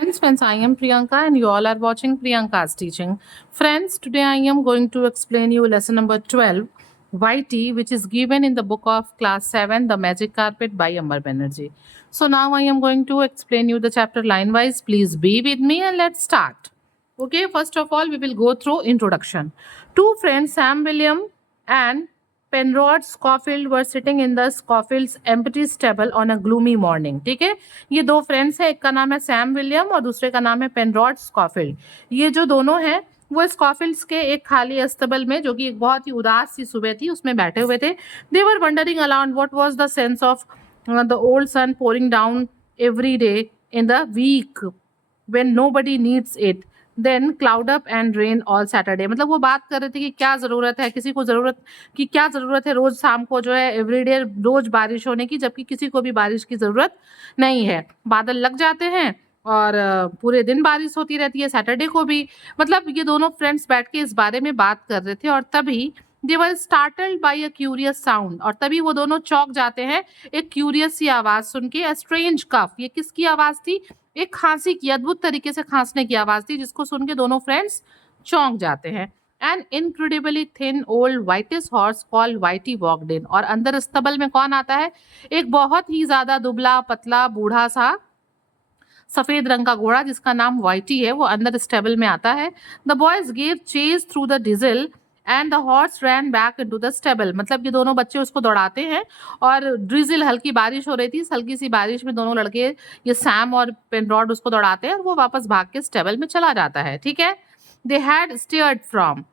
Friends, I am Priyanka and you all are watching Priyanka's teaching. Friends, today I am going to explain you lesson number 12, YT, which is given in the book of class 7, The Magic Carpet by Amar Banerjee. So now I am going to explain you the chapter line wise. Please be with me and let's start. Okay, first of all, we will go through introduction. Two friends, Sam William and Penrod Scofield were sitting in the Scofield's empty stable on a gloomy morning. ठीक है, ये दो friends हैं, एक का नाम है Sam William और दूसरे का नाम है पेनरॉड स्कॉफिल्ड। ये जो दोनों हैं वो स्कॉफिल्ड्स के एक खाली अस्तबल में, जो कि एक बहुत ही उदास सी सुबह थी, उसमें बैठे हुए थे। They were wondering around what was the sense of the old sun pouring down every day in the week when nobody needs it, then cloud up and rain all Saturday. मतलब वो बात कर रहे थे कि क्या जरूरत है, किसी को जरूरत की क्या जरूरत है रोज शाम को जो है एवरीडे रोज बारिश होने की, जबकि किसी को भी बारिश की जरूरत नहीं है। बादल लग जाते हैं और पूरे दिन बारिश होती रहती है, सैटरडे को भी। मतलब ये दोनों फ्रेंड्स बैठ के इस बारे में बात कर रहे थे और तभी they were startled by a curious sound, और तभी वो दोनों चौंक जाते हैं एक क्यूरियस सी आवाज सुन के। अ स्ट्रेंज कफ, ये किसकी आवाज थी? एक खांसी की, अद्भुत तरीके से खांसने की आवाज थी, जिसको सुन के दोनों फ्रेंड्स चौंक जाते हैं। An incredibly thin old whitish horse called Whitey walked in, और अंदर स्तबल में कौन आता है? एक बहुत ही ज्यादा दुबला पतला बूढ़ा सा सफेद रंग का घोड़ा जिसका नाम व्हाइटी है, वो अंदर स्टेबल में आता है। The boys gave chase through the diesel and the horse ran back into the stable. मतलब ये दोनों बच्चे उसको दौड़ाते हैं और ड्रिजल, हल्की बारिश हो रही थी, इस हल्की सी बारिश में दोनों लड़के, ये सैम और पेनरॉड, उसको दौड़ाते हैं और वो वापस भाग के स्टेबल में चला जाता है। ठीक है, they had stared from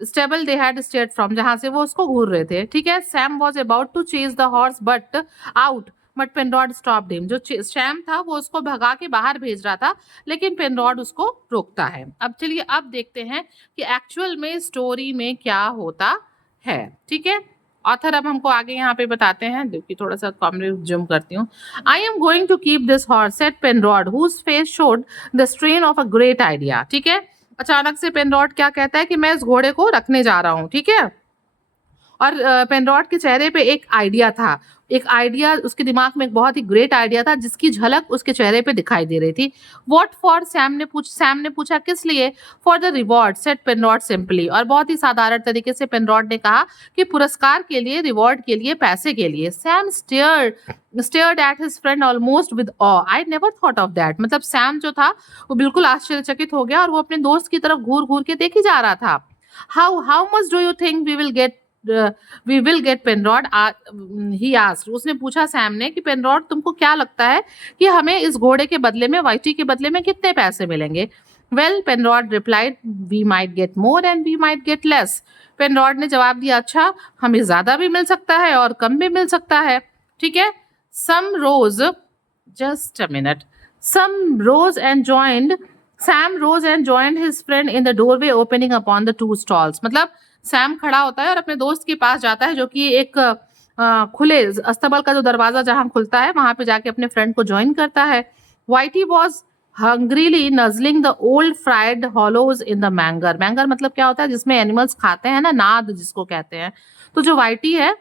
stable, they had stared from, जहां से वो उसको घूर रहे थे। ठीक है, Sam was about to chase the horse but out, but Penrod stopped him. जो सैम था वो उसको भगा के बाहर भेज रहा था, लेकिन पेनरॉड उसको रोकता है। अब चलिए अब देखते हैं कि एक्चुअल में स्टोरी में क्या होता है। ठीक है, ऑथर अब हमको आगे यहाँ पे बताते हैं। देखिए थोड़ा सा कॉमेडी जूम करती हूँ। I am going to keep this horse said Penrod whose face showed the strain of a great idea. ठीक है, अचानक से पेनरॉड क्या कहता है कि मैं इस घोड़े को रखने जा रहा हूँ। ठीक है, और पेनरॉड के चेहरे पे एक आइडिया था, एक आइडिया उसके दिमाग में, एक बहुत ही ग्रेट आइडिया था जिसकी झलक उसके चेहरे पे दिखाई दे रही थी। What for? सैम ने पूछा किस लिए? For the reward said Penrod simply, और बहुत ही साधारण तरीके से पेनरॉड ने कहा कि पुरस्कार के लिए, रिवॉर्ड के लिए, पैसे के लिए। Sam stared at his friend almost with awe. I never thought of that. मतलब सैम जो था वो बिल्कुल आश्चर्यचकित हो गया और वो अपने दोस्त की तरफ घूर घूर के देखे जा रहा था। How much do you think we will get Penrod? He asked, उसने पूछा सैम ने कि पेनरॉड तुमको क्या लगता है कि हमें इस घोड़े के बदले में, वाइटी के बदले में कितने पैसे मिलेंगे? Well, Penrod replied, we might get more and we might get less. Penrod ने जवाब दिया, अच्छा हमें ज्यादा भी मिल सकता है और कम भी मिल सकता है। ठीक है, Sam rose just a minute Sam rose and joined his friend in the doorway opening upon the two stalls. मतलब सैम खड़ा होता है और अपने दोस्त के पास जाता है, जो कि एक खुले अस्तबल का जो दरवाजा जहां खुलता है वहां पे जाके अपने फ्रेंड को ज्वाइन करता है। Whitey was hungrily nuzzling the old fried hollows in the manger. Manger मतलब क्या होता है? जिसमें एनिमल्स खाते हैं ना, नाद जिसको कहते हैं। तो जो वाइटी है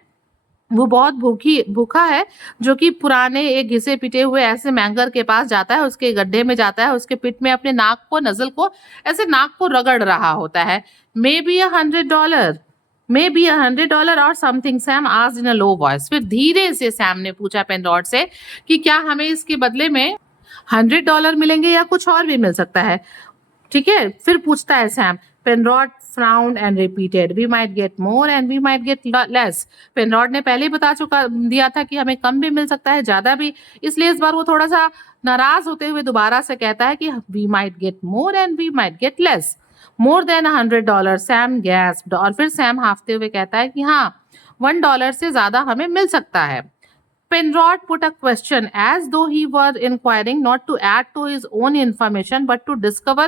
वो बहुत भूखा है, जो कि पुराने एक घिसे पिटे हुए ऐसे मैंगर के पास जाता है, उसके गड्ढे में जाता है, उसके पिट में अपने नाक को, नजल को, ऐसे नाक को रगड़ रहा होता है। मे बी $100 और something, Sam asked in a low voice. फिर धीरे से सैम ने पूछा पेनरॉड से कि क्या हमें इसके बदले में $100 मिलेंगे या कुछ और भी मिल सकता है? ठीक है, फिर पूछता है Sam. पेनरॉड frowned and repeated, we might get more and we might get less. पेनरॉड ने पहले ही दिया था कि हमें कम भी मिल सकता है, ज्यादा भी, इसलिए इस बार वो थोड़ा सा नाराज होते हुए दोबारा से कहता है कि we might get more and we might get less. More than $100, Sam gasped, और फिर सैम हाफते हुए कहता है कि हाँ, $1 से ज्यादा हमें मिल सकता है। Penrod put a question as though he were inquiring not to add to his own information but to discover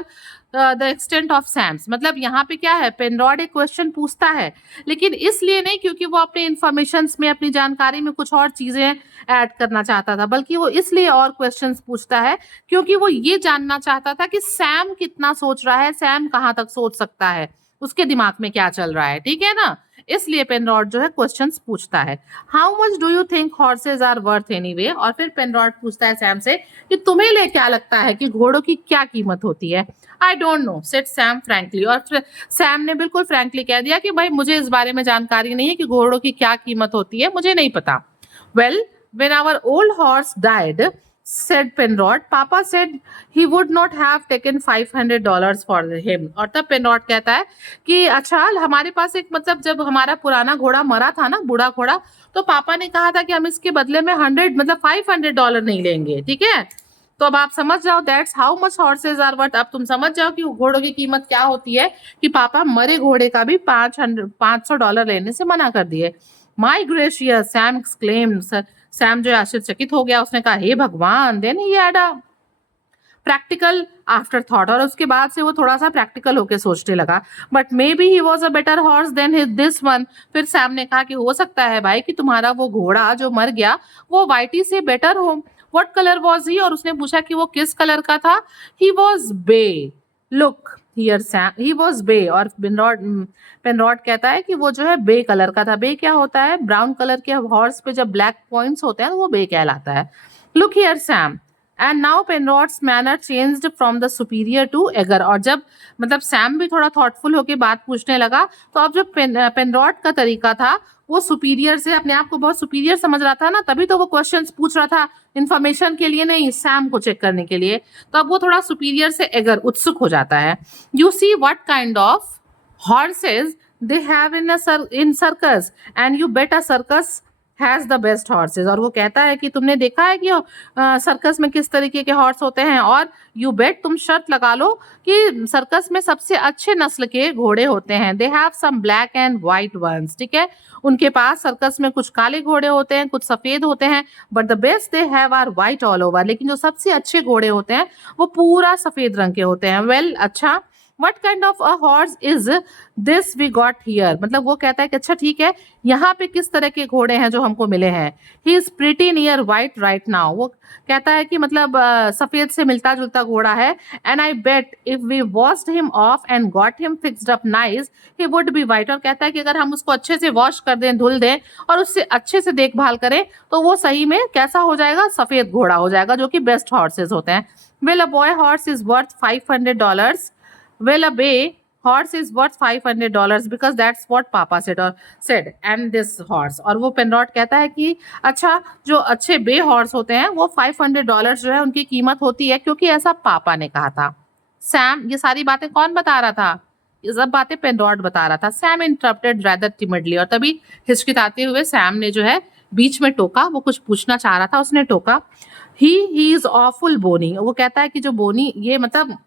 the extent of Sam's. मतलब यहाँ पे क्या है? पेनरॉड एक क्वेश्चन पूछता है, लेकिन इसलिए नहीं क्योंकि वो अपने इंफॉर्मेशन में, अपनी जानकारी में कुछ और चीजें ऐड करना चाहता था, बल्कि वो इसलिए और क्वेश्चंस पूछता है क्योंकि वो ये जानना चाहता था कि सैम कितना सोच रहा है, सैम कहाँ तक सोच सकता है, उसके दिमाग में क्या चल रहा है। ठीक है ना, इसलिए पेनरॉड जो है क्वेश्चंस पूछता है। How much do you think horses are worth anyway, और फिर पेनरॉड पूछता है सैम से कि तुम्हें लिए क्या लगता है कि घोड़ों की क्या कीमत होती है। I don't know said Sam frankly, और फिर सैम ने बिल्कुल फ्रैंकली कह दिया कि भाई मुझे इस बारे में जानकारी नहीं है कि घोड़ों की क्या कीमत होती है, मुझे नहीं पता। Well when our old horse died, said Penrod, Papa said he would not have taken $500 for him। और तब पेनरॉड कहता है कि अच्छा हमारे पास एक मतलब जब हमारा पुराना घोड़ा मरा था ना, बूढ़ा घोड़ा, तो पापा ने कहा था कि हम इसके बदले में 100 मतलब $500 नहीं लेंगे, ठीक है। तो अब आप समझ जाओ that's how much horses are worth. अब तुम समझ जाओ कि घोड़ों की कीमत क्या होती है कि पापा मरे घोड़े का भी $500 लेने से मना कर दिए। My gracious, Sam exclaimed. Sam जो आश्चर्यचकित हो गया, उसने कहा हे भगवान। Then he had a practical afterthought, और उसके बाद से वो थोड़ा सा प्रैक्टिकल होके सोचने लगा। But maybe he was a better horse than this one. फिर सैम ने कहा कि हो सकता है भाई कि तुम्हारा वो घोड़ा जो मर गया वो वाइटी से बेटर हो। व्हाट कलर वॉज ही, और उसने पूछा कि वो किस कलर का था। He was bay. Look here Sam, he was bay. और पेनरॉड कहता है कि वो जो है बे कलर का था। बे क्या होता है? ब्राउन कलर के हॉर्स पे जब ब्लैक पॉइंट्स होते हैं वो बे कहलाता है। Look here Sam, and now Penrod's manner changed from the superior to eager. और जब मतलब सैम भी थोड़ा थॉटफुल होकर बात पूछने लगा, तो अब जो पेनरॉड का तरीका था वो सुपीरियर से, अपने आप को बहुत सुपीरियर समझ रहा था ना, तभी तो वो क्वेश्चंस पूछ रहा था इन्फॉर्मेशन के लिए नहीं, सैम को चेक करने के लिए। तो अब वो थोड़ा सुपीरियर से एगर, उत्सुक हो जाता है। You see what kind of horses they have in circus and you bet a circus has the best horses। और वो कहता है कि तुमने देखा है कि सर्कस में किस तरीके के हॉर्स होते हैं, और यू बेट, तुम शर्त लगा लो कि सर्कस में सबसे अच्छे नस्ल के घोड़े होते हैं। They have some black and white ones, ठीक है, उनके पास सर्कस में कुछ काले घोड़े होते हैं, कुछ सफेद होते हैं, but the best they have are white all over. लेकिन जो सबसे अच्छे घोड़े होते हैं वो पूरा सफेद रंग के होते हैं। वेल अच्छा, what kind of a horse is this we got here। मतलब वो कहता है कि अच्छा ठीक है, यहाँ पे किस तरह के घोड़े हैं जो हमको मिले हैं। he is pretty near white right now। वो कहता है कि मतलब सफेद से मिलता जुलता घोड़ा है। and I bet if we washed him off and got him fixed up nice he would be white। और कहता है कि अगर हम उसको अच्छे से वॉश कर दें, धुल दें, और उससे अच्छे से देखभाल करें, तो वो सही में कैसा हो जाएगा? सफेद घोड़ा हो जाएगा, जो कि बेस्ट हॉर्सेस होते हैं। well a boy horse is worth $500। Well, a bay horse is worth $500 because that's what Papa said and this horse। और वो पेनरॉड कहता है कि अच्छा जो अच्छे बे हॉर्स होते हैं वो $500 जो है उनकी कीमत होती है, क्योंकि ऐसा पापा ने कहा था। सैम, ये सारी बातें कौन बता रहा था? ये सब बातें पेनरॉड बता रहा था। सैम इंटरप्टेड रैदर टिमिडली, और तभी हिचकिचाते हुए सैम ने जो है बीच में टोका। वो कुछ पूछना चाह रहा था, उसने टोका। ही इज ऑफुल बोनी। वो कहता है कि जो बोनी, ये मतलब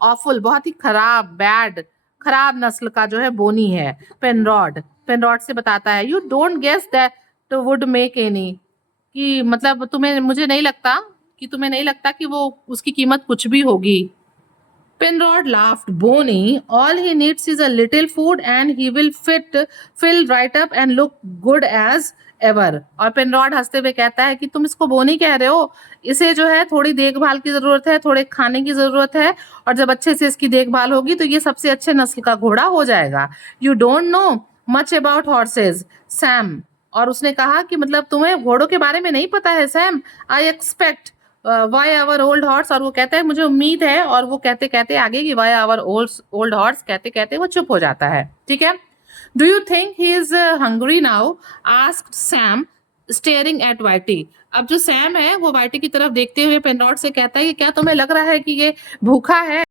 ऑफुल, बहुत ही खराब, बैड, खराब नस्ल का जो है बोनी है। पेनरॉड से बताता है you don't guess that would make any, कि मतलब तुम्हें नहीं लगता कि वो उसकी कीमत कुछ भी होगी। Penrod laughed. Boney, all he needs is a little food and he will fill right up and look good as ever। और पेनरॉड हंसते हुए कहता है कि तुम इसको बोनी कह रहे हो, इसे जो है थोड़ी देखभाल की जरूरत है, थोड़े खाने की जरूरत है, और जब अच्छे से इसकी देखभाल होगी तो ये सबसे अच्छे नस्ल का घोड़ा हो जाएगा। You don't know much about horse's Sam. और उसने कहा कि मतलब तुम्हें घोड़ों के बारे में नहीं पता है Sam. I expect why our old horse. और वो कहता है मुझे उम्मीद है, और वो कहते कहते आगे कि वाई आवर ओल्ड हॉर्स कहते कहते वो चुप हो जाता है, ठीक है। Do you think he is hungry now, asked Sam staring at Whitey. अब जो सैम है वो वाइटी की तरफ देखते हुए पेनरॉड से कहता है कि क्या तुम्हें लग रहा है कि ये भूखा है?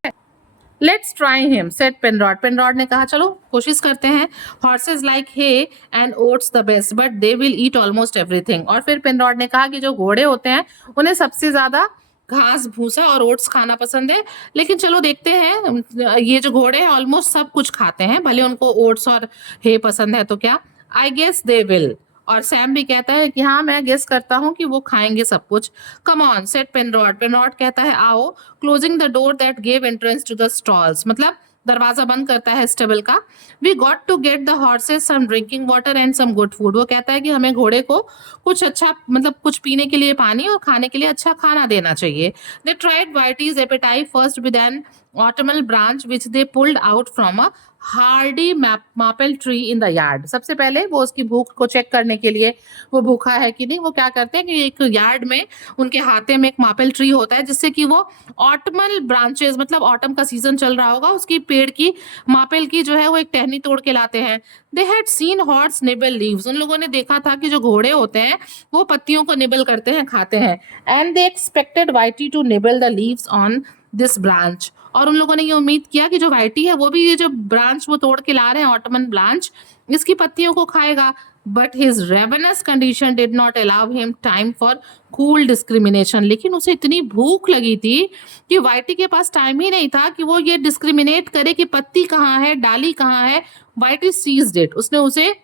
Let's try him said Penrod. Penrod ने कहा चलो कोशिश करते हैं। Horses like hay and oats the best but they will eat almost everything. और फिर पेनरॉड ने कहा कि जो घोड़े होते हैं उन्हें सबसे ज्यादा घास, भूसा और ओट्स खाना पसंद है, लेकिन चलो देखते हैं, ये जो घोड़े हैं ऑलमोस्ट सब कुछ खाते हैं, भले उनको ओट्स और हे पसंद है तो क्या। I guess they will. और सैम भी कहता है कि हाँ मैं गेस करता हूँ कि वो खाएंगे सब कुछ। Come on said Penrod. पेनरॉड कहता है आओ, closing the door that gave entrance to the stalls. मतलब दरवाजा बंद करता है स्टेबल का। We got to get the horses some drinking water and some good food. वो कहता है कि हमें घोड़े को कुछ अच्छा, मतलब कुछ पीने के लिए पानी और खाने के लिए अच्छा खाना देना चाहिए। They tried Whitey's appetite first with an autumnal branch which they pulled out from a hardy maple tree in the yard. सबसे पहले वो उसकी भूख को चेक करने के लिए, वो भूखा है कि नहीं, वो क्या करते हैं कि एक यार्ड में उनके हाथे में एक मापेल ट्री होता है, जिससे कि वो ऑटमल ब्रांचेस, मतलब ऑटम का सीजन चल रहा होगा, उसकी पेड़ की मापेल की जो है वो एक टहनी तोड़ के लाते हैं. They had seen horse nibble leaves. उन लोगों ने देखा था कि जो घोड़े होते हैं वो पत्तियों को निबल करते हैं, खाते हैं. And they expected Whitey to nibble the leaves on this branch. और उन लोगों ने ये उम्मीद किया कि जो वाइटी है वो भी ये जो ब्रांच वो तोड़ के ला रहे हैं, ऑटमन ब्रांच, इसकी पत्तियों को खाएगा. But his रेवनस condition did not allow him time for cool discrimination. लेकिन उसे इतनी भूख लगी थी कि वाइटी के पास टाइम ही नहीं था कि वो ये डिस्क्रिमिनेट करे कि पत्ती कहाँ है, डाली कहाँ है. वाइटी सीज्ड इट. उसने उसे,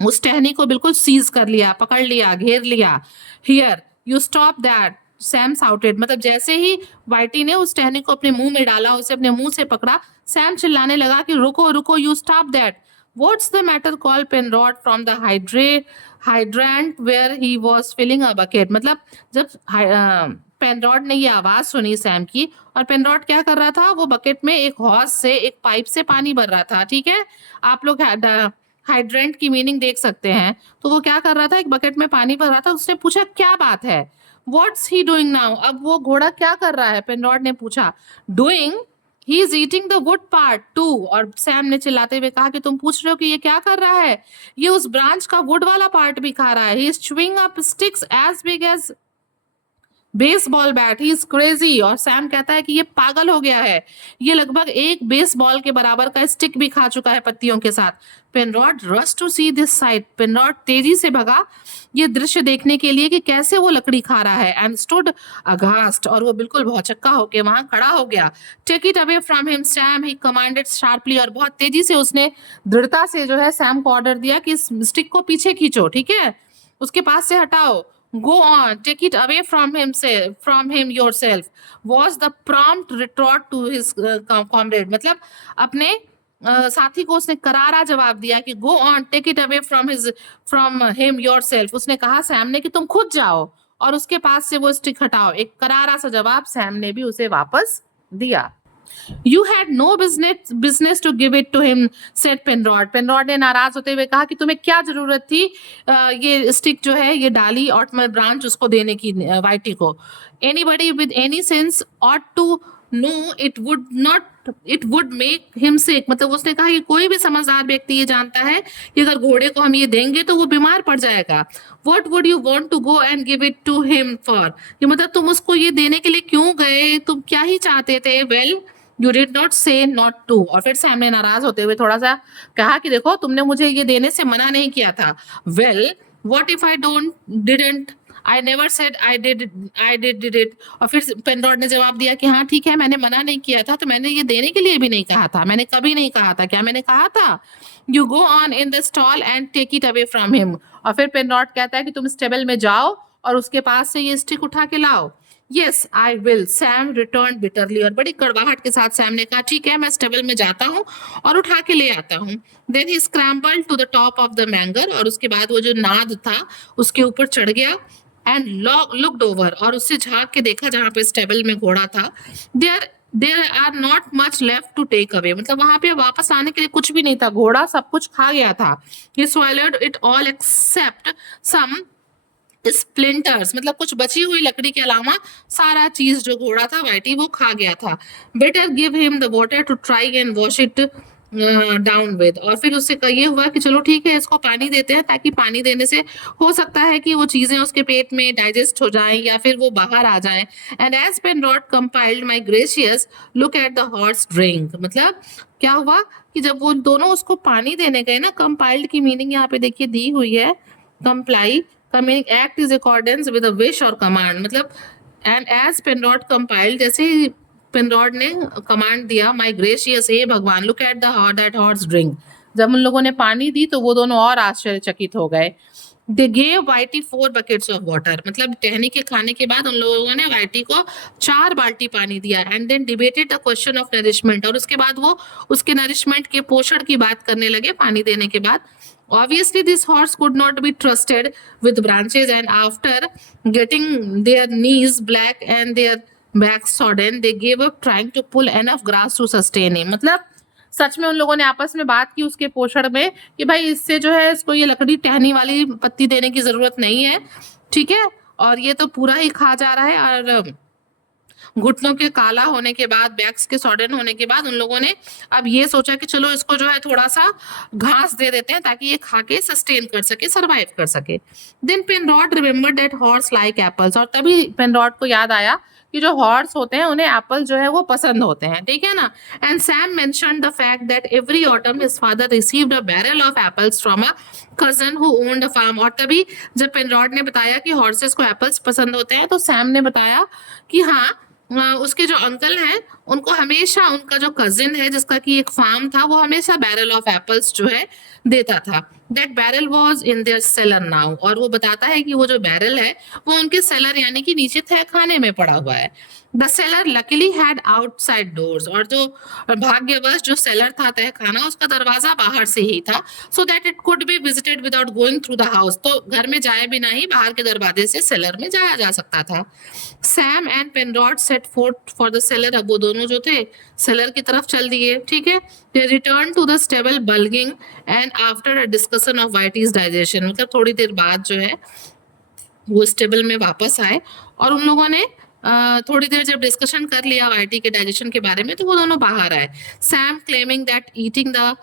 उस टहनी को बिल्कुल सीज कर लिया, पकड़ लिया, घेर लिया. Here you stop that, Sam shouted. मतलब जैसे ही वाइटी ने उस टहनी को अपने मुंह में डाला, उसे अपने मुंह से पकड़ा, सैम चिल्लाने लगा कि रुको रुको, you stop that. What's the matter? Called Penrod from the hydrant where he was filling a bucket. मतलब जब पेनरॉड ने ये आवाज सुनी सैम की, और पेनरॉड क्या कर रहा था, वो बकेट में एक हॉस से, एक पाइप से पानी भर रहा था. ठीक है, आप लोग हाइड्रेंट की मीनिंग देख सकते हैं. तो वो क्या कर रहा था, एक बकेट में पानी भर रहा था. उसने पूछा क्या बात है, व्हाट्स ही डूइंग नाउ. अब वो घोड़ा क्या कर रहा है, पेनरॉड ने पूछा. Doing, he is eating the wood part two. और सैम ने चिल्लाते हुए कहा कि तुम पूछ रहे हो कि ये क्या कर रहा है, ये उस ब्रांच का वुड वाला पार्ट भी खा रहा है. He is chewing up sticks as big as baseball bat. He is crazy. और सैम कहता है कि ये पागल हो गया है, ये लगभग एक बेसबॉल के बराबर का स्टिक भी खा चुका है पत्तियों के साथ. Penrod rush to see this sight. Penrod तेजी से भगा ये दृश्य देखने के लिए कि कैसे वो लकड़ी खा रहा है. And stood aghast. और वो बिल्कुल भौचक्का होके वहां खड़ा हो गया. Take it away from him Sam, he commanded sharply. और बहुत तेजी से उसने दृढ़ता से जो है सैम को ऑर्डर दिया कि इस स्टिक को पीछे खींचो, ठीक है, उसके पास से हटाओ. Go on, take it away from him yourself, was the prompt retort to his comrade. मतलब अपने साथी को उसने करारा जवाब दिया कि go on, take it away from him yourself. उसने कहा सैम ने कि तुम खुद जाओ और उसके पास से वो स्टिक हटाओ. एक करारा सा जवाब सैम ने भी उसे वापस दिया. You had no business to give it to him, said Penrod. पेनरॉड ने नाराज होते हुए कहा कि तुम्हें क्या जरूरत थी ये स्टिक जो है, ये डाली ऑटमल ब्रांच उसको देने की, वाइटी को. Anybody with any sense ought to know it would make him sick. मतलब उसने कहा कि कोई भी समझदार व्यक्ति ये जानता है कि अगर घोड़े को हम ये देंगे तो वो बीमार पड़ जाएगा. What would you want to go and give it to him for? ये मतलब तुम उसको ये देने के लिए क्यों गए, तुम क्या ही चाहते थे. Well, यू डिड नॉट से नॉट टू. और फिर सैम ने नाराज होते हुए थोड़ा सा कहा कि देखो तुमने मुझे ये देने से मना नहीं किया था. Well, what if I didn't, I never said I did it. और फिर पेनरॉड ने जवाब दिया कि हाँ ठीक है, मैंने मना नहीं किया था, तो मैंने ये देने के लिए भी नहीं कहा था, मैंने कभी नहीं कहा था. क्या मैंने कहा था, you go on in the stall and take it away from him. और फिर पेनरॉड कहता है कि तुम स्टेबल में जाओ और उसके पास से ये स्टिक उठा के लाओ. Yes, I will. Sam returned bitterly. और बड़ी कड़वाहट के साथ सैम ने कहा ठीक है, मैं स्टेबल में जाता हूँ और उठा के ले आता हूँ. Then he scrambled to the top of the manger. और उसके बाद वो जो नाद था उसके ऊपर चढ़ गया. And looked over. और उससे झांक के देखा जहाँ पे स्टेबल में घोड़ा था. There are not much left to take away. मतलब वहां पे वापस आने के लिए कुछ भी नहीं था, घोड़ा सब कुछ खा गया था. He swallowed it all except some splinters. मतलब कुछ बची हुई लकड़ी के अलावा सारा चीज जो घोड़ा था वाइटी वो खा गया था. Better give him the water to try and wash it down with. और फिर उससे ये हुआ कि चलो ठीक है, इसको पानी देते हैं, ताकि पानी देने से हो सकता है कि वो चीजें उसके पेट में डाइजेस्ट हो जाएं या फिर वो बाहर आ जाएं. And as Penrod compiled my gracious look at the horse drink. मतलब क्या हुआ कि जब वो दोनों उसको पानी देने गए ना, कंपाइल्ड की मीनिंग यहाँ पे देखिए दी हुई है, कंप्लाई का meaning act is accordance with a wish और कमांड. मतलब एंड एज पेनरॉड कंपाइल्ड, जैसे ही पेनरॉड ने कमांड दिया, माय ग्रेशियस, हे भगवान, look at that horse drink. जब उन लोगों ने पानी दी तो वो दोनों और आश्चर्यचकित हो गए. They gave Whitey 4 buckets of water. मतलब टहनी के खाने के बाद उन लोगों ने वाइटी को 4 बाल्टी पानी दिया. And then debated the question of nourishment. और उसके बाद वो उसके नरिशमेंट के पोषण की बात करने लगे पानी देने के बाद. Obviously, this horse could not be trusted with branches, and after getting their knees black and their back sodden, they gave up trying to pull enough grass to sustain him. मतलब सच में उन लोगों ने आपस में बात की उसके पोषण में कि भाई इससे जो है इसको ये लकड़ी टहनी वाली पत्ती देने की जरूरत नहीं है, ठीक है, और ये तो पूरा ही खा जा रहा है। और घुटनों के काला होने के बाद, बैक्स के सॉडन होने के बाद उन लोगों ने अब ये सोचा कि चलो इसको जो है थोड़ा सा घास दे देते हैं ताकि ये खा के सस्टेन कर सके, सरवाइव कर सके। Then Penrod remember that horse like apples, और तभी पेनरॉड को याद आया कि जो हॉर्स होते हैं उन्हें एप्पल जो है वो पसंद होते हैं, ठीक है ना। And Sam mentioned the fact that every autumn his father received a barrel of apples from a cousin who owned a farm. और तभी जब पेनरॉड ने बताया कि हॉर्सेस को एप्पल्स पसंद होते हैं तो सैम ने बताया कि हाँ, उसके जो अंकल हैं उनको हमेशा उनका जो कजिन है जिसका कि एक फार्म था वो हमेशा बैरल ऑफ एप्पल्स जो है देता था। That barrel was in their seller now, और वो बताता है कि वो जो बैरल है वो उनके सेलर यानी कि नीचे तह खाने में पड़ा हुआ है। The seller luckily had outside doors, और जो भाग्यवश जो सेलर था तह खाना उसका दरवाजा बाहर से ही था, so that it could be visited without going through the house, तो घर में जाए बिना ही बाहर के दरवाजे से सेलर में जाया जा सकता था। Sam and Penrod set forth for the cellar, अब वो दोनों जो थे सेलर की तरफ चल दिए, ठीक है। They return to the stable bulging and after a discussion of Whitey's digestion, मतलब थोड़ी देर बाद जो है वो स्टेबल में वापस आए और उन लोगों ने थोड़ी देर जब डिस्कशन कर लिया वाइटी के डाइजेशन के बारे में तो वो दोनों बाहर आए। Sam claiming that eating the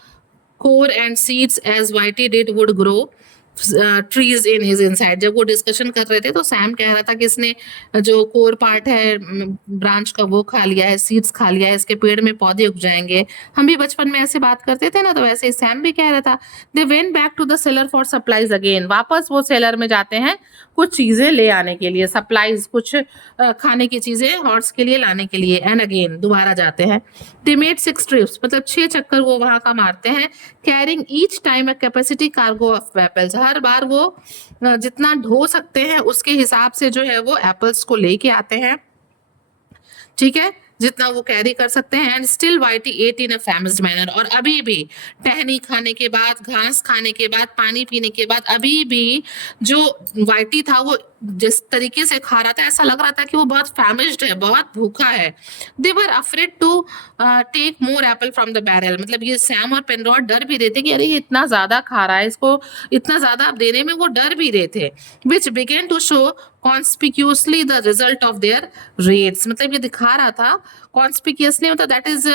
core and seeds as Whitey did would grow trees in his inside. जब वो डिस्कशन कर रहे थे तो सैम कह रहा था कि इसने जो कोर पार्ट है ब्रांच का वो खा लिया है, सीड्स खा लिया है, इसके पेड़ में पौधे उग जाएंगे। हम भी बचपन में ऐसे बात करते थे ना, तो वैसे ही सैम भी कह रहा था। They went back to the cellar for supplies again, वापस वो सेलर में जाते हैं कुछ चीजें ले आने के लिए, सप्लाईज, कुछ खाने की चीजें हॉर्स के लिए लाने के लिए। एंड अगेन दोबारा जाते हैं। दे मेड 6 ट्रिप्स, मतलब 6 चक्कर वो वहां का मारते हैं। Carrying each time a capacity cargo of apples, हर बार वो जितना ढो सकते हैं उसके हिसाब से जो है वो एप्पल्स को लेके आते हैं, ठीक है, जितना वो कैरी कर सकते हैं। And still Whitey ate in a famished manner, और अभी भी टहनी खाने के बाद, घास खाने के बाद, पानी पीने के बाद अभी भी जो वाइटी था वो जिस तरीके से खा रहा था ऐसा लग रहा था कि वो बहुत फैमिस्ड है, बहुत भूखा है। They were afraid to take more apple from the barrel, मतलब ये सैम और पेनरॉड डर भी रहे थे कि अरे ये इतना ज्यादा खा रहा है, इसको इतना ज्यादा देने में वो डर भी रहे थे। Which began to show conspicuously the result of their raids, मतलब ये दिखा रहा था कॉन्स्पिक्यूसली, मतलब that is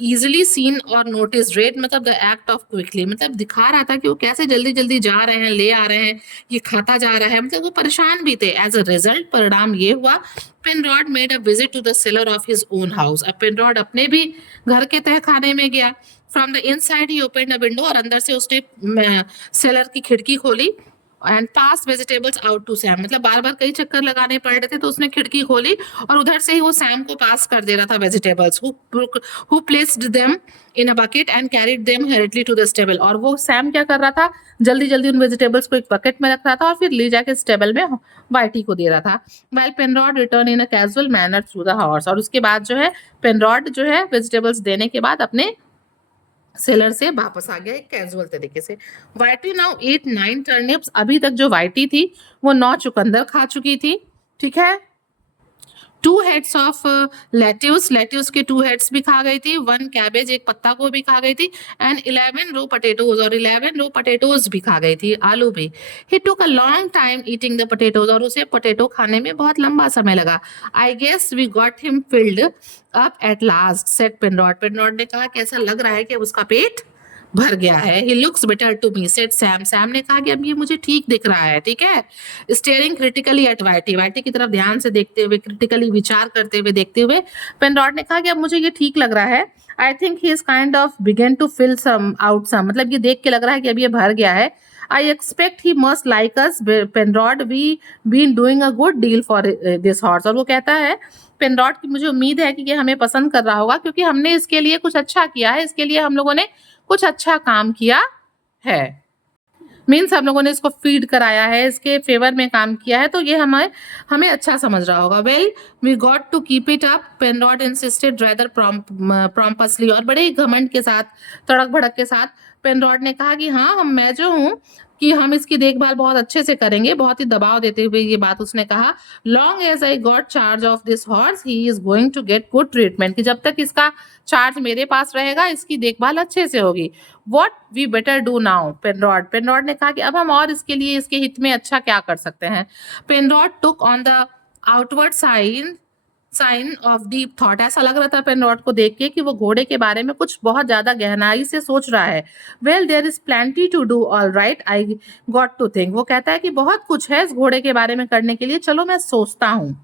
easily seen or noticed rate, मतलब the act of quickly, मतलब दिखा रहा था कि वो कैसे जल्दी जल्दी जा रहे हैं, ले आ रहे हैं, ये खाता जा रहा है, मतलब वो परेशान भी थे। एज अ रिजल्ट परिणाम ये हुआ, Penrod made a visit to the cellar of his own house, अब पेनरॉड अपने भी घर के तह खाने में गया। From the inside he open a window, और अंदर से उसने सेलर की खिड़की खोली। And pass vegetables out to Sam, मतलब बार बार कई चक्कर लगाने पड़ रहे थे तो उसने खिड़की खोली और उधर से ही वो सैम को पास कर दे रहा था vegetables, who placed them in a bucket and carried them hurriedly to the stable, और वो सैम क्या कर रहा था, जल्दी जल्दी उन वेजिटेबल्स को एक बकेट में रख रहा था और फिर ले जाके स्टेबल में वाइटी को दे रहा था। While Penrod return in a casual manner through the horse, और उसके बाद जो है पेनरॉड जो है वेजिटेबल्स देने के बाद अपने सेलर से वापस आ गया एक कैजुअल तरीके से। वाइटी नाउ 8-9 टर्निप्स, अभी तक जो वाइटी थी वो 9 चुकंदर खा चुकी थी, ठीक है। 2 हेड्स ऑफ लेट्यूस, लेट्यूस के 2 हेड्स भी खा गई थी। 1 कैबेज, एक पत्ता को भी खा गई थी। एंड 11 रो पटेटोज, और 11 रो पटेटोज भी खा गई थी, आलू भी। He took a long time eating the potatoes, और उसे पटेटो खाने में बहुत लंबा समय लगा। I guess we got him filled up at last, said Penrod, Penrod ने कहा कि ऐसा लग रहा है कि उसका पेट भर गया है। He looks better to me, said Sam, Sam ने कहा कि अब ये मुझे ठीक दिख रहा है, ठीक है। स्टेयरिंग क्रिटिकली एट वाइटी, वाइटी की तरफ ध्यान से देखते हुए, क्रिटिकली विचार करते हुए देखते हुए पेनरॉड ने कहा कि अब मुझे ये ठीक लग रहा है। I think he is kind of begun to fill some out some, मतलब ये देख के लग रहा है कि अब ये भर गया है। I expect he must like us Penrod, we been doing a good deal for this horse, और वो कहता है पेनरॉड की मुझे उम्मीद है कि ये हमें पसंद कर रहा होगा क्योंकि हमने इसके लिए कुछ अच्छा किया है, इसके लिए हम लोगों ने कुछ अच्छा काम किया है। मीन्स हम लोगों ने इसको फीड कराया है, इसके फेवर में काम किया है, तो ये हमें हमें अच्छा समझ रहा होगा। Well we got to keep it up, Penrod insisted rather pompously, और बड़े ही घमंड के साथ, तड़क भड़क के साथ पेनरॉड ने कहा कि हाँ, मैं जो हूँ कि हम इसकी देखभाल बहुत अच्छे से करेंगे, बहुत ही दबाव देते हुए ये बात उसने कहा। Long as I got charge of this horse he is going to get good treatment, कि जब तक इसका चार्ज मेरे पास रहेगा इसकी देखभाल अच्छे से होगी। What we better do now Penrod, Penrod ने कहा कि अब हम और इसके लिए इसके हित में अच्छा क्या कर सकते हैं। Penrod took on the outward sign of deep thought, ऐसा लग रहा था पेनरॉड को देख के कि वो घोड़े के बारे में कुछ बहुत ज्यादा गहराई से सोच रहा है। Well there is plenty to do, all right I got to think, वो कहता है कि बहुत कुछ है इस घोड़े के बारे में करने के लिए, चलो मैं सोचता हूँ।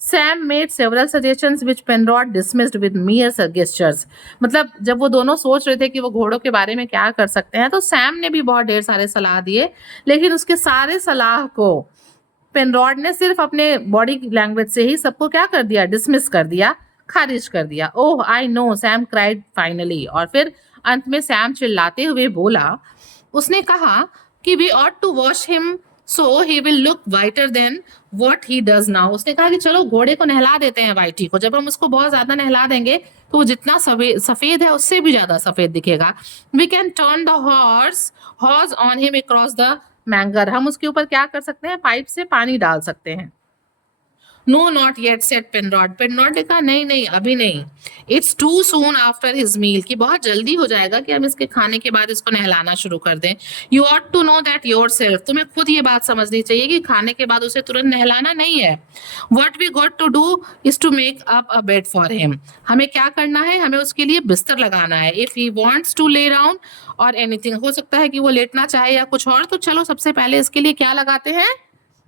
Sam made several suggestions which Penrod dismissed with mere gestures, मतलब जब वो दोनों सोच रहे थे कि वो घोड़ों के बारे में क्या कर सकते हैं तो सैम ने भी बहुत ढेर सारे सलाह दिए, लेकिन उसके सारे सलाह को पेनरॉड ने सिर्फ अपने बॉडी लैंग्वेज से ही सबको क्या कर दिया, डिसमिस कर दिया, खारिज कर दिया। Oh I know, Sam cried finally, और फिर अंत में सैम चिल्लाते हुए बोला, उसने कहा कि we ought to wash him so he will look whiter than what he does now, उसने कहा कि चलो घोड़े को नहला देते हैं वाइटी को, जब हम उसको बहुत ज्यादा नहला देंगे तो वो जितना सफेद है उससे भी ज्यादा सफेद दिखेगा। We can turn the horse on him across the manger, हम उसके ऊपर क्या कर सकते हैं, पाइप से पानी डाल सकते हैं। No not yet said Penrod, Penrod ने कहा नहीं नहीं अभी नहीं। It's too soon after his meal, कि बहुत जल्दी हो जाएगा कि हम इसके खाने के बाद इसको नहलाना शुरू कर दें। You ought to know that yourself, तुम्हें खुद ये बात समझनी चाहिए कि खाने के बाद उसे तुरंत नहलाना नहीं है। What we got to do is to make up a bed for him, हमें क्या करना है, हमें उसके लिए बिस्तर लगाना है। If he wants to lay down or anything, हो सकता है कि वो लेटना चाहे या कुछ और, तो चलो सबसे पहले इसके लिए क्या लगाते हैं,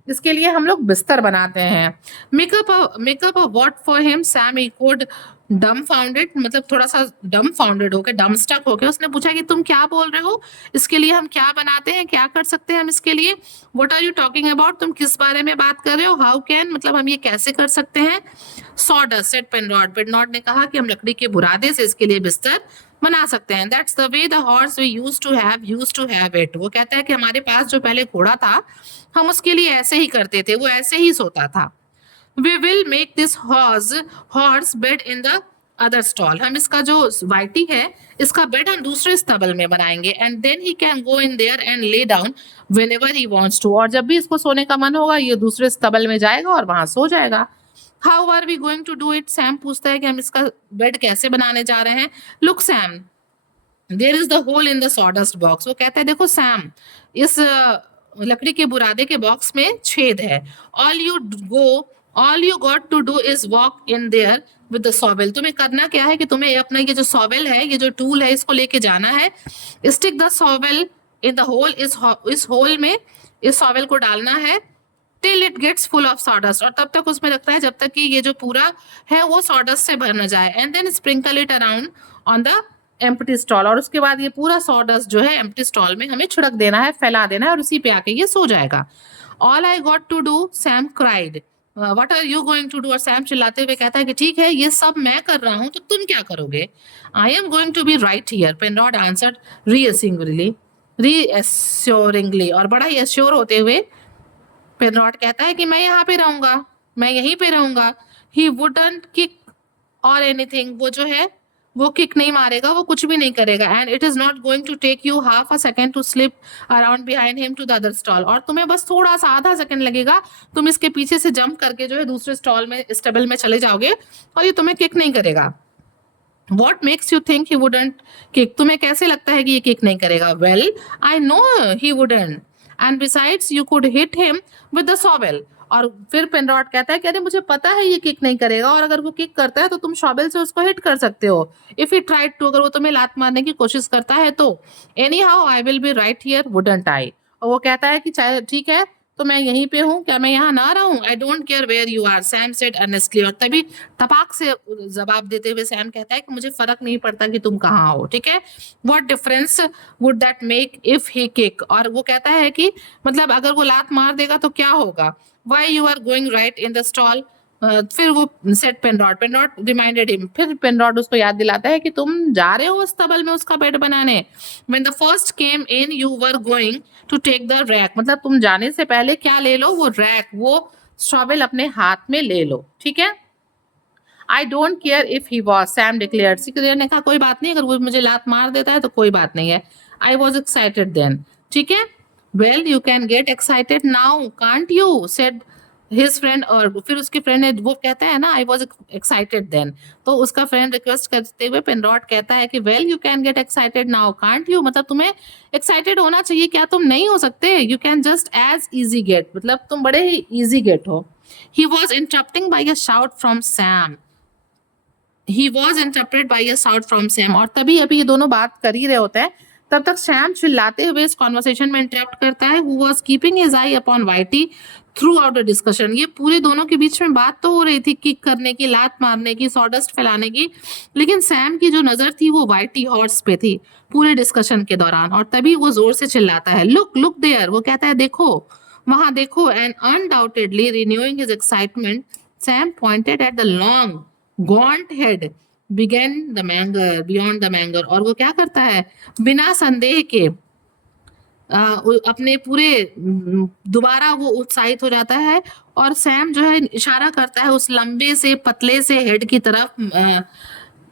इसके लिए हम लोग बिस्तर बनाते हैं। Makeup a what for him, Sam echoed डम फाउंडेड, मतलब थोड़ा सा डम फाउंडेड होके, डम स्टक होके उसने पूछा कि तुम क्या बोल रहे हो, इसके लिए हम क्या बनाते हैं, क्या कर सकते हैं हम इसके लिए। What are you talking about, तुम किस बारे में बात कर रहे हो। हाउ कैन, मतलब हम ये कैसे कर सकते हैं। सॉडस्ट सेड पेनरॉड, पेनरॉड ने कहा कि हम लकड़ी के बुरादे से इसके लिए बिस्तर बना सकते हैं। That's the way the horse we used to have it, वो कहता है कि हमारे पास जो पहले घोड़ा था हम उसके लिए ऐसे ही करते थे, वो ऐसे ही सोता था। We will make this horse bed in the other stall, हम इसका जो वाइटी है इसका बेड हम दूसरे स्तबल में बनाएंगे। And then he can go in there and lay down whenever he wants to, और जब भी इसको सोने का मन होगा ये दूसरे स्तबल में जाएगा और वहां सो जाएगा। How are we going to do it, Sam पूछता है कि हम इसका बेड कैसे बनाने जा रहे हैं। Look Sam there is the hole in the sawdust box, वो कहता है देखो सैम इस लकड़ी के बुरादे के बॉक्स में छेद है। All you got to do is walk in there with the shovel, तुम्हें करना क्या है कि तुम्हें अपना ये जो सॉवेल है, ये जो टूल है, इसको लेके जाना है। Stick the shovel in the hole, इस होल में इस सॉवेल को डालना है। Till it gets full of sawdust, और तब तक उसमें रखना है जब तक कि ये जो पूरा है वो सॉडस्ट से भर न जाए। And then sprinkle it around on the empty stall, और उसके बाद ये पूरा सॉडस्ट जो है एम्प्टी स्टॉल में हमें छिड़क देना है, फैला देना है, और उसी पे आके ये सो जाएगा। All I got to do, Sam cried, what are you going to do, और सैम चिल्लाते हुए कहता है कि ठीक है ये सब मैं कर रहा हूं तो तुम क्या करोगे। I am going to be right here, Penrod answered reassuringly, और बड़ा ही एश्योर होते हुए पेनरॉड कहता है कि मैं यहाँ पे रहूंगा, मैं यहीं पे रहूंगा। ही वुडंट किक और एनीथिंग, वो जो है वो किक नहीं मारेगा, वो कुछ भी नहीं करेगा। And it is not going to take you half a second to slip around behind him to the other stall, और तुम्हें बस थोड़ा सा आधा सेकंड लगेगा, तुम इसके पीछे से जंप करके जो है दूसरे स्टॉल में, स्टेबल में चले जाओगे और ये तुम्हें किक नहीं करेगा। What makes you think he wouldn't kick, तुम्हें कैसे लगता है कि ये किक नहीं करेगा। Well, I know he wouldn't. And besides, you could hit him with the shovel. और फिर पेनरॉड कहता है कि अरे मुझे पता है ये किक नहीं करेगा, और अगर वो किक करता है तो तुम शॉवेल से उसको हिट कर सकते हो। इफ ही ट्राइड टू, अगर वो तुम्हें लात मारने की कोशिश करता है तो। Anyhow I will be right here wouldn't I, और वो कहता है कि चाहे ठीक है तो मैं यहीं पे हूँ, क्या मैं यहाँ ना रहूं। I don't care where you are, Sam said earnestly, और तभी तपाक से जवाब देते हुए सैम कहता है कि मुझे फर्क नहीं पड़ता कि तुम कहाँ हो, ठीक है। What difference would that make if he kick, और वो कहता है कि मतलब अगर वो लात मार देगा तो क्या होगा। Why you are going right in the stall, फिर वो सेट पेनरॉड रिमाइंडेड हिम, फिर पेनरॉड उसको याद दिलाता है कि तुम जा रहे हो उस तबल में उसका बेड बनाने। When the first came in you were going to take the rack, मतलब तुम जाने से पहले क्या ले लो, वो रैक, वो शॉवेल अपने हाथ में ले लो, ठीक है। आई don't care if he was, Sam declared, secure ने कहा कोई बात नहीं, अगर वो मुझे लात मार देता है तो कोई बात नहीं है। आई वॉज एक्साइटेड देन, ठीक है। Well you can get excited now can't you, said his friend. और फिर उसके फ्रेंड ने, वो कहता है ना आई वॉज एक्साइटेड देन, तो उसका फ्रेंड रिक्वेस्ट करते हुए पेनरॉट कहता है कि well you can get excited now can't you, मतलब तुम्हें एक्साइटेड होना चाहिए, क्या तुम नहीं हो सकते? You can just as easy get, मतलब तुम बड़े ही इजी गेट हो। He was interrupting by a shout from Sam, he was interrupted by a shout from Sam. और तभी अभी ये दोनों बात कर ही रहे होते हैं, तब तक सैम चिल्लाते हुए इस कॉन्वर्सेशन में इंटरप्ट करता है, who was keeping his eye upon Whitey throughout the discussion. ये पूरे दोनों के बीच में बात तो हो रही थी, किक करने की, लात मारने की, सॉडस्ट फैलाने की, लेकिन सैम की जो नजर थी वो वाइटी हॉर्स पे थी पूरे डिस्कशन के दौरान। और तभी वो जोर से चिल्लाता है, लुक लुक देयर, वो कहता है देखो वहां देखो। And undoubtedly renewing his excitement, Sam pointed at the long gaunt head beyond the manger. और वो क्या करता है, बिना संदेह के अपने पूरे दोबारा वो उत्साहित हो जाता है, और सैम जो है इशारा करता है उस लंबे से पतले से हेड की तरफ,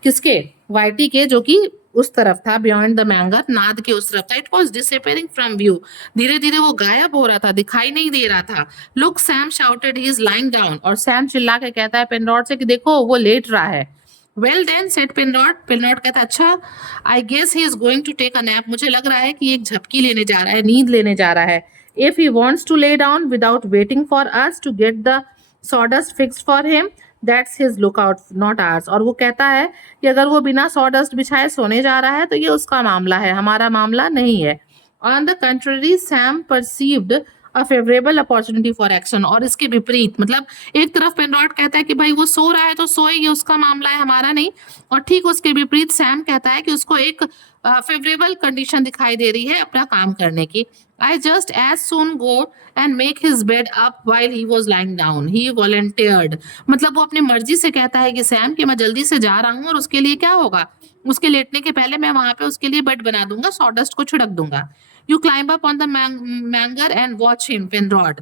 किसके, वाइटी के, जो कि उस तरफ था, बियॉन्ड द मैंगर, नाद के उस तरफ था। It was disappearing from view, धीरे धीरे वो गायब हो रहा था, दिखाई नहीं दे रहा था। Look Sam shouted, he is lying down. और सैम चिल्ला के कहता है पेनरॉट से कि देखो वो लेट रहा है। Well then said Penrod, Penrod कहता है अच्छा, I guess he is going to take a nap, मुझे लग रहा है कि एक झपकी लेने जा रहा है, नींद लेने जा रहा है। If he wants to lay down without waiting for us to get the sawdust fixed for him, that's his lookout not ours. और वो कहता है कि अगर वो बिना सॉडस्ट बिछाए सोने जा रहा है तो ये उसका मामला है, हमारा मामला नहीं है। On the contrary Sam perceived a favourable opportunity for action. और इसके विपरीत, मतलब एक तरफ पेनरॉट कहता है कि भाई वो सो रहा है तो सोए, ये उसका मामला है, हमारा नहीं। और ठीक उसके विपरीत सैम कहता है कि उसको एक फेवरेबल कंडीशन दिखाई दे रही है अपना काम करने की। I just as soon go and make his bed up while he was lying down, he volunteered. मतलब वो अपनी मर्जी से कहता है कि सैम कि मैं जल्दी से जा रहा हूँ, और उसके लिए क्या होगा, उसके लेटने के पहले मैं वहां पे उसके लिए बेड बना दूंगा, सॉडस्ट को छिड़क दूंगा। You climb up on the manger and watch him, Penrod.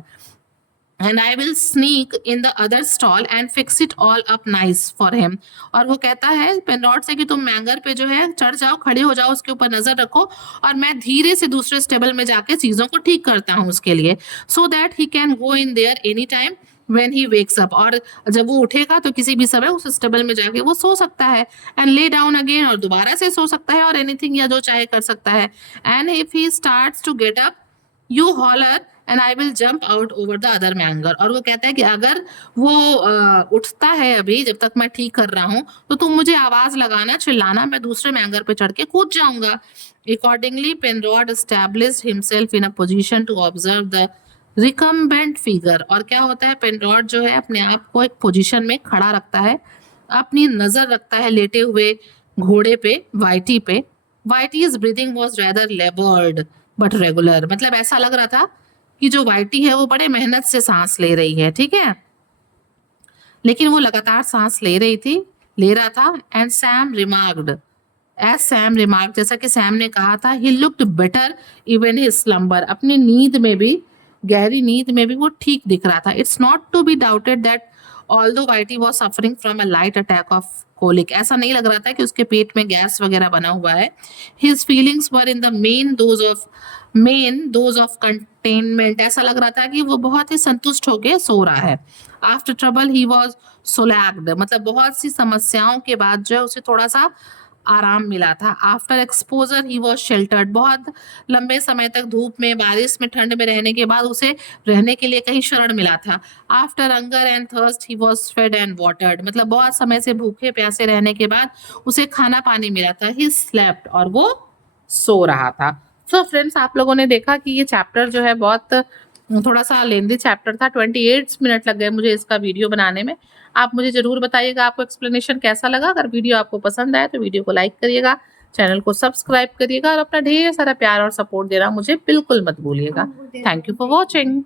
And I will sneak in the other stall and fix it all up nice for him. और वो कहता है पेनरॉड से कि तुम मैंगर पे जो है चढ़ जाओ, खड़े हो जाओ, उसके ऊपर नजर रखो, और मैं धीरे से दूसरे स्टेबल में जाके चीजों को ठीक करता हूँ उसके लिए, so that he can go in there anytime when he wakes up। और जब वो उठेगा तो किसी भी समय उस स्टेबल में जाके वो सो सकता है, एंड ले डाउन अगेन, और दोबारा से सो सकता है, और एनीथिंग, या जो चाहे कर सकता है। And if he starts to get up you holler and I will jump out over the other manger. और वो कहता है कि अगर वो उठता है अभी, जब तक मैं ठीक कर रहा हूँ, तो तुम मुझे आवाज लगाना, चिल्लाना, मैं दूसरे मैंगर पे चढ़ के कूद जाऊंगा। Accordingly Penrod established himself in a position to observe the recumbent figure. और क्या होता है, पेनरॉड जो है अपने आप को एक पोजीशन में खड़ा रखता है, अपनी नजर रखता है लेटे हुए घोड़े पे, वाइटी पे। Whitey's breathing was rather laboured but regular, मतलब ऐसा लग रहा था कि जो वाइटी है वो बड़े मेहनत से सांस ले रही है, ठीक है, लेकिन वो लगातार सांस ले रहा था। And Sam remarked, as Sam remark, जैसा कि सैम ने कहा था, he looked better even his slumber, अपनी नींद में भी, गहरी नींद में भी वो ठीक दिख रहा था। It's not to be doubted that although Whitey was suffering from a light attack of colic, ऐसा नहीं लग रहा था कि उसके पेट में गैस वगैरह बना हुआ है। His feelings were in the main those of containment, ऐसा लग रहा था कि वो बहुत ही संतुष्ट होके सो रहा है। आफ्टर ट्रबल ही वॉज सोलैग्ड, मतलब बहुत सी समस्याओं के बाद जो है उसे थोड़ा सा आराम मिला था। After exposure he was sheltered, बहुत लंबे समय तक धूप में, बारिश में, ठंड में रहने के बाद उसे रहने के लिए कहीं शरण मिला था। After hunger and thirst he was fed and watered, मतलब बहुत समय से भूखे प्यासे रहने के बाद उसे खाना पानी मिला था। ही स्लेप्ट, और वो सो रहा था। सो फ्रेंड्स, आप लोगों ने देखा कि ये चैप्टर जो है बहुत थोड़ा सा लेंदी चैप्टर था, 28 मिनट लग गए मुझे इसका वीडियो बनाने में। आप मुझे जरूर बताइएगा आपको एक्सप्लेनेशन कैसा लगा। अगर वीडियो आपको पसंद आए तो वीडियो को लाइक करिएगा, चैनल को सब्सक्राइब करिएगा, और अपना ढेर सारा प्यार और सपोर्ट देना मुझे बिल्कुल मत भूलिएगा। Thank you for watching.